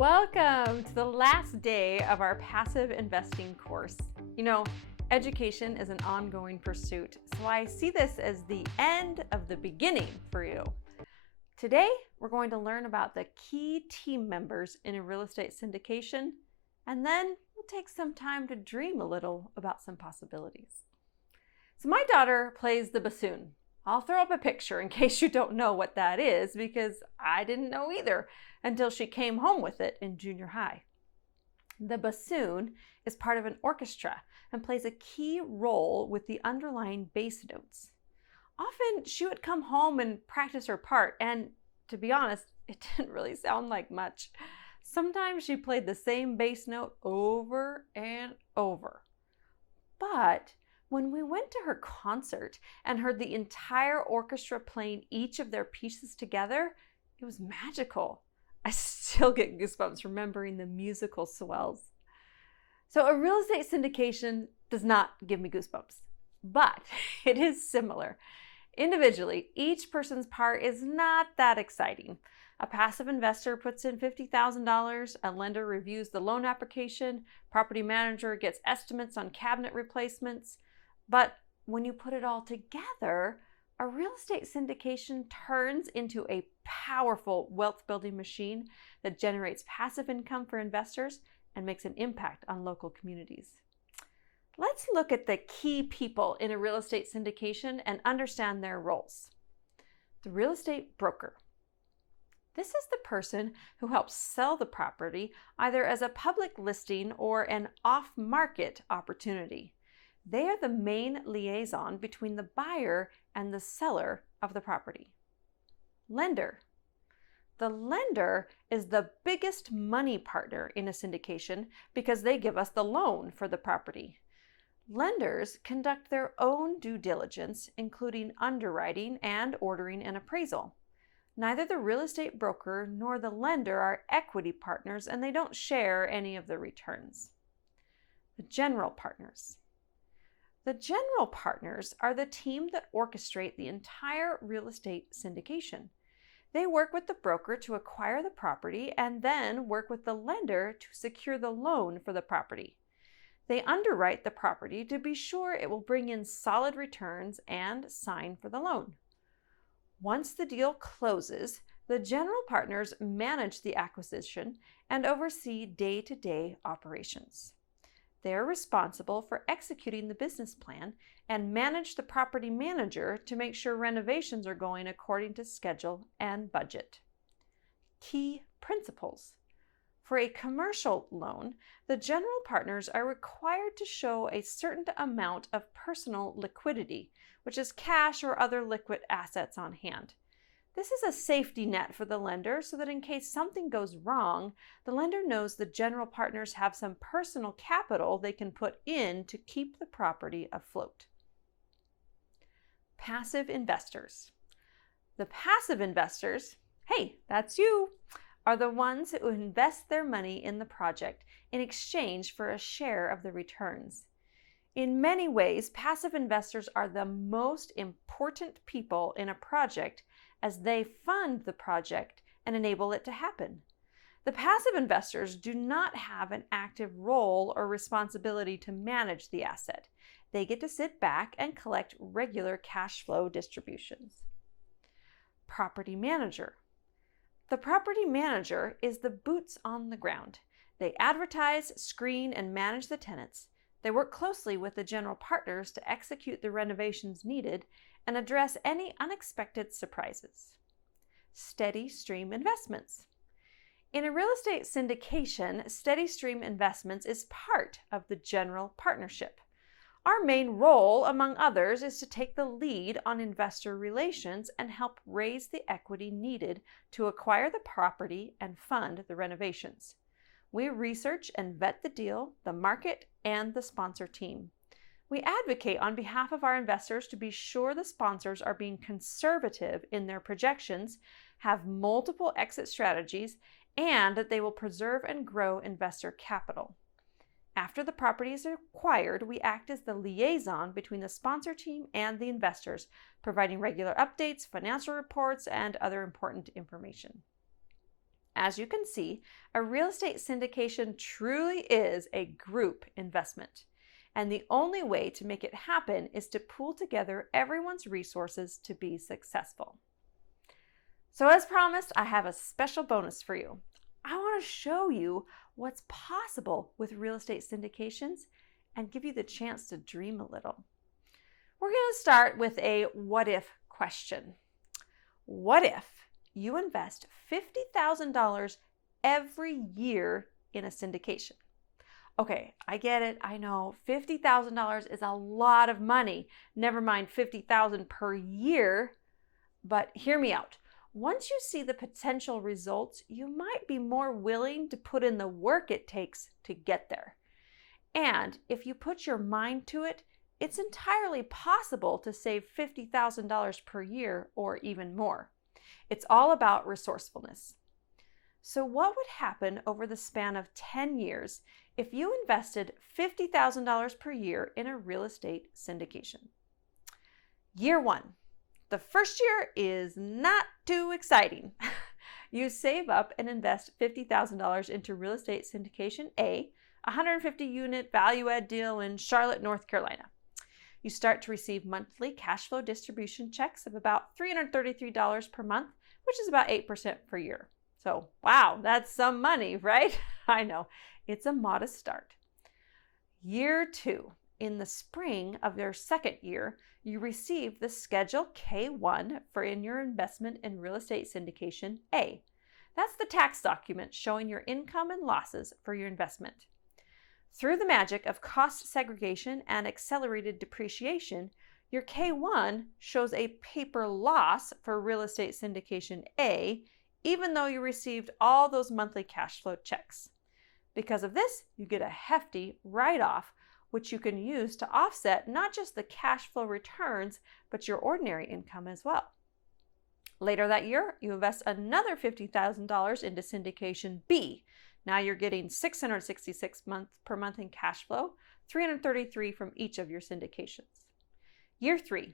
Welcome to the last day of our passive investing course. You know, education is an ongoing pursuit, so I see this as the end of the beginning for you. Today, we're going to learn about the key team members in a real estate syndication, and then we'll take some time to dream a little about some possibilities. So my daughter plays the bassoon. I'll throw up a picture in case you don't know what that is, because I didn't know either until she came home with it in junior high. The bassoon is part of an orchestra and plays a key role with the underlying bass notes. Often she would come home and practice her part, and to be honest, it didn't really sound like much. Sometimes she played the same bass note over and over. But when we went to her concert and heard the entire orchestra playing each of their pieces together, it was magical. I still get goosebumps remembering the musical swells. So a real estate syndication does not give me goosebumps, but it is similar. Individually, each person's part is not that exciting. A passive investor puts in $50,000, a lender reviews the loan application, property manager gets estimates on cabinet replacements. But when you put it all together, a real estate syndication turns into a powerful wealth building machine that generates passive income for investors and makes an impact on local communities. Let's look at the key people in a real estate syndication and understand their roles. The real estate broker. This is the person who helps sell the property either as a public listing or an off-market opportunity. They are the main liaison between the buyer and the seller of the property. Lender. The lender is the biggest money partner in a syndication because they give us the loan for the property. Lenders conduct their own due diligence, including underwriting and ordering an appraisal. Neither the real estate broker nor the lender are equity partners, and they don't share any of the returns. The general partners. The general partners are the team that orchestrate the entire real estate syndication. They work with the broker to acquire the property and then work with the lender to secure the loan for the property. They underwrite the property to be sure it will bring in solid returns and sign for the loan. Once the deal closes, the general partners manage the acquisition and oversee day-to-day operations. They are responsible for executing the business plan and manage the property manager to make sure renovations are going according to schedule and budget. Key principles. For a commercial loan, the general partners are required to show a certain amount of personal liquidity, which is cash or other liquid assets on hand. This is a safety net for the lender so that in case something goes wrong, the lender knows the general partners have some personal capital they can put in to keep the property afloat. Passive investors. The passive investors, hey, that's you, are the ones who invest their money in the project in exchange for a share of the returns. In many ways, passive investors are the most important people in a project as they fund the project and enable it to happen. The passive investors do not have an active role or responsibility to manage the asset. They get to sit back and collect regular cash flow distributions. Property manager. The property manager is the boots on the ground. They advertise, screen, and manage the tenants. They work closely with the general partners to execute the renovations needed and address any unexpected surprises. Steady stream investments. In a real estate syndication, steady stream investments is part of the general partnership. Our main role, among others, is to take the lead on investor relations and help raise the equity needed to acquire the property and fund the renovations. We research and vet the deal, the market, and the sponsor team. We advocate on behalf of our investors to be sure the sponsors are being conservative in their projections, have multiple exit strategies, and that they will preserve and grow investor capital. After the property is acquired, we act as the liaison between the sponsor team and the investors, providing regular updates, financial reports, and other important information. as you can see, a real estate syndication truly is a group investment. And the only way to make it happen is to pool together everyone's resources to be successful. So as promised, I have a special bonus for you. I want to show you what's possible with real estate syndications and give you the chance to dream a little. We're going to start with a what if question. What if you invest $50,000 every year in a syndication? Okay, I get it. I know $50,000 is a lot of money. Never mind $50,000 per year. But hear me out. Once you see the potential results, you might be more willing to put in the work it takes to get there. And if you put your mind to it, it's entirely possible to save $50,000 per year or even more. It's all about resourcefulness. So what would happen over the span of 10 years if you invested $50,000 per year in a real estate syndication? Year 1. The first year is not too exciting. You save up and invest $50,000 into real estate syndication A, a 150-unit value-add deal in Charlotte, North Carolina. You start to receive monthly cash flow distribution checks of about $333 per month, which is about 8% per year. So, wow, that's some money, right? I know, it's a modest start. Year 2, in the spring of their second year, you receive the Schedule K1 for your investment in real estate syndication A. That's the tax document showing your income and losses for your investment. Through the magic of cost segregation and accelerated depreciation, your K1 shows a paper loss for real estate syndication A, even though you received all those monthly cash flow checks. Because of this, you get a hefty write-off, which you can use to offset not just the cash flow returns, but your ordinary income as well. Later that year, you invest another $50,000 into syndication B. Now you're getting $666 per month in cash flow, $333 from each of your syndications. Year 3.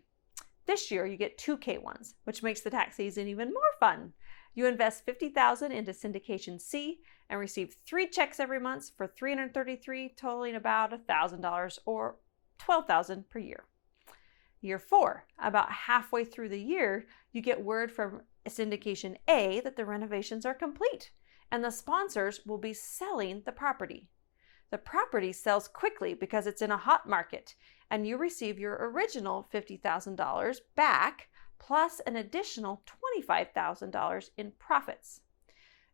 This year you get 2 K1s, which makes the tax season even more fun. You invest $50,000 into syndication C and receive 3 checks every month for $333, totaling about $1,000 or $12,000 per year. Year 4, about halfway through the year, you get word from syndication A that the renovations are complete and the sponsors will be selling the property. The property sells quickly because it's in a hot market, and you receive your original $50,000 back plus an additional $25,000 in profits.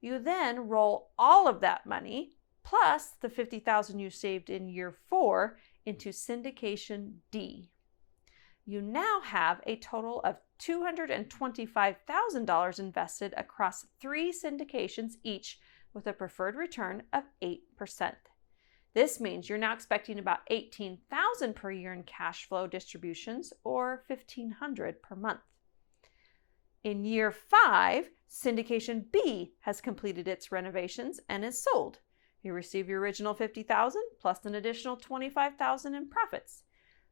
You then roll all of that money plus the $50,000 you saved in year 4 into syndication D. You now have a total of $225,000 invested across 3 syndications each with a preferred return of 8%. This means you're now expecting about $18,000 per year in cash flow distributions or $1,500 per month. In year 5, syndication B has completed its renovations and is sold. You receive your original $50,000 plus an additional $25,000 in profits.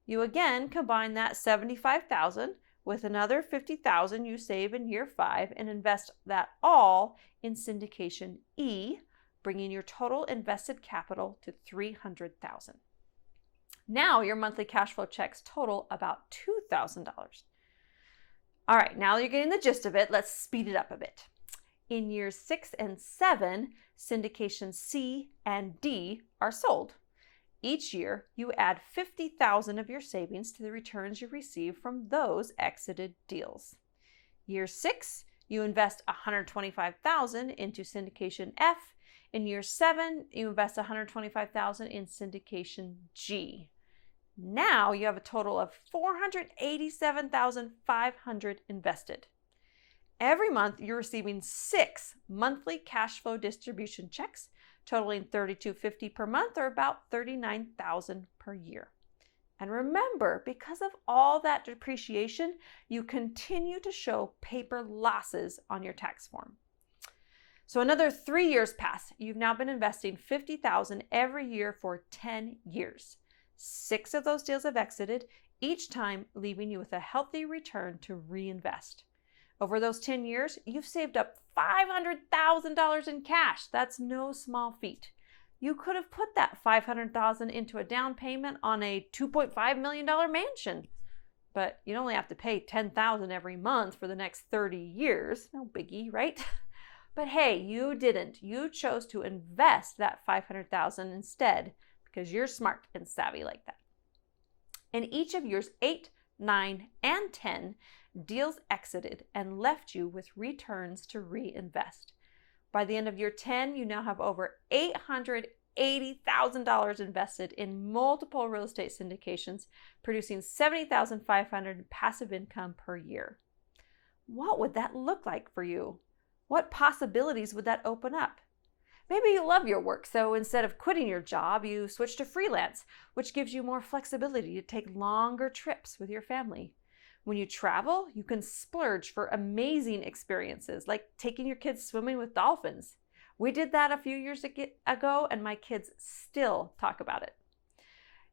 You again combine that $75,000 with another $50,000 you save in year 5 and invest that all in syndication E, bringing your total invested capital to $300,000. Now your monthly cash flow checks total about $2,000. All right, now you're getting the gist of it. Let's speed it up a bit. In years 6 and 7, syndication C and D are sold. Each year, you add $50,000 of your savings to the returns you receive from those exited deals. Year 6, you invest $125,000 into syndication F. In year 7, you invest $125,000 in syndication G. Now you have a total of $487,500 invested. Every month, you're receiving 6 monthly cash flow distribution checks, totaling $32.50 per month or about $39,000 per year. And remember, because of all that depreciation, you continue to show paper losses on your tax form. So another 3 years pass. You've now been investing $50,000 every year for 10 years. 6 of those deals have exited, each time leaving you with a healthy return to reinvest. Over those 10 years, you've saved up $500,000 in cash. That's no small feat. You could have put that $500,000 into a down payment on a $2.5 million mansion, but you'd only have to pay $10,000 every month for the next 30 years. No biggie, right? But hey, you didn't. You chose to invest that $500,000 instead because you're smart and savvy like that. In each of years 8, 9, and 10, deals exited and left you with returns to reinvest. By the end of year 10, you now have over $880,000 invested in multiple real estate syndications, producing $70,500 in passive income per year. What would that look like for you? What possibilities would that open up? Maybe you love your work, so instead of quitting your job, you switch to freelance, which gives you more flexibility to take longer trips with your family. When you travel, you can splurge for amazing experiences, like taking your kids swimming with dolphins. We did that a few years ago, and my kids still talk about it.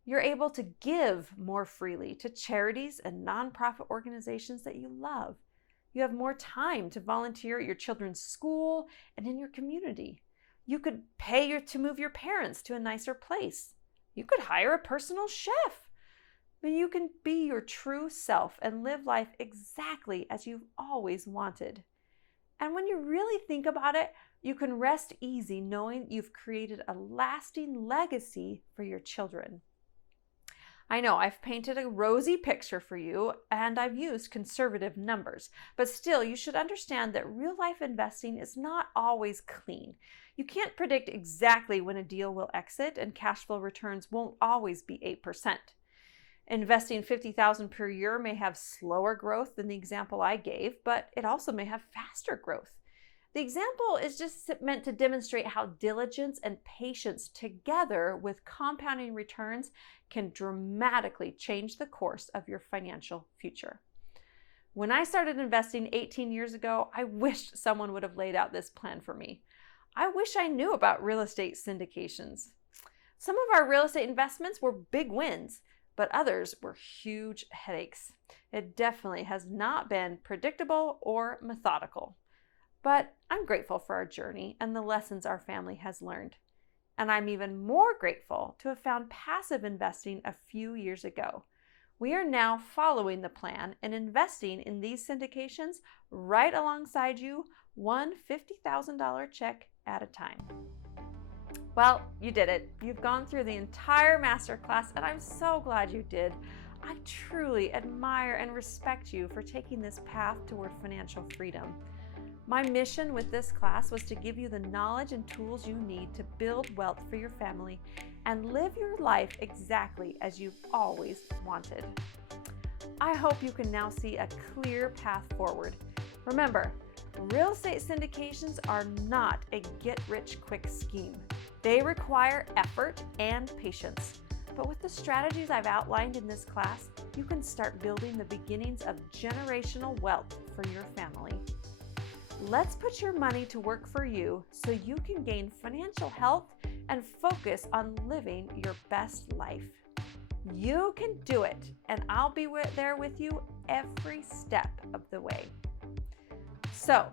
You're able to give more freely to charities and nonprofit organizations that you love. You have more time to volunteer at your children's school and in your community. You could pay to move your parents to a nicer place. You could hire a personal chef. You can be your true self and live life exactly as you've always wanted. And when you really think about it, you can rest easy knowing you've created a lasting legacy for your children. I know I've painted a rosy picture for you and I've used conservative numbers, but still you should understand that real life investing is not always clean. You can't predict exactly when a deal will exit, and cash flow returns won't always be 8%. Investing $50,000 per year may have slower growth than the example I gave, but it also may have faster growth. The example is just meant to demonstrate how diligence and patience together with compounding returns can dramatically change the course of your financial future. When I started investing 18 years ago, I wished someone would have laid out this plan for me. I wish I knew about real estate syndications. Some of our real estate investments were big wins, but others were huge headaches. It definitely has not been predictable or methodical. But I'm grateful for our journey and the lessons our family has learned. And I'm even more grateful to have found passive investing a few years ago. We are now following the plan and investing in these syndications right alongside you, one $50,000 check at a time. Well, you did it. You've gone through the entire masterclass, and I'm so glad you did. I truly admire and respect you for taking this path toward financial freedom. My mission with this class was to give you the knowledge and tools you need to build wealth for your family and live your life exactly as you've always wanted. I hope you can now see a clear path forward. Remember, real estate syndications are not a get-rich-quick scheme. They require effort and patience. But with the strategies I've outlined in this class, you can start building the beginnings of generational wealth for your family. Let's put your money to work for you so you can gain financial health and focus on living your best life. You can do it, and I'll be there with you every step of the way. So,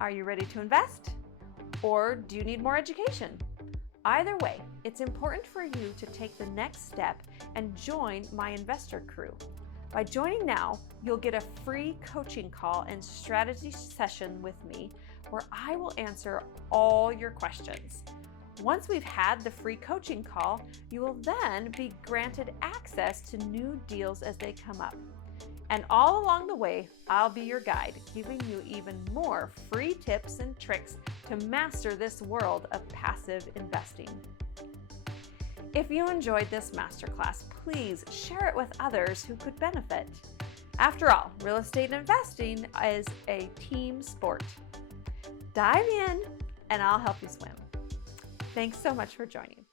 are you ready to invest? Or do you need more education? Either way, it's important for you to take the next step and join my investor crew. By joining now, you'll get a free coaching call and strategy session with me where I will answer all your questions. Once we've had the free coaching call, you will then be granted access to new deals as they come up. And all along the way, I'll be your guide, giving you even more free tips and tricks to master this world of passive investing. If you enjoyed this masterclass, please share it with others who could benefit. After all, real estate investing is a team sport. Dive in and I'll help you swim. Thanks so much for joining.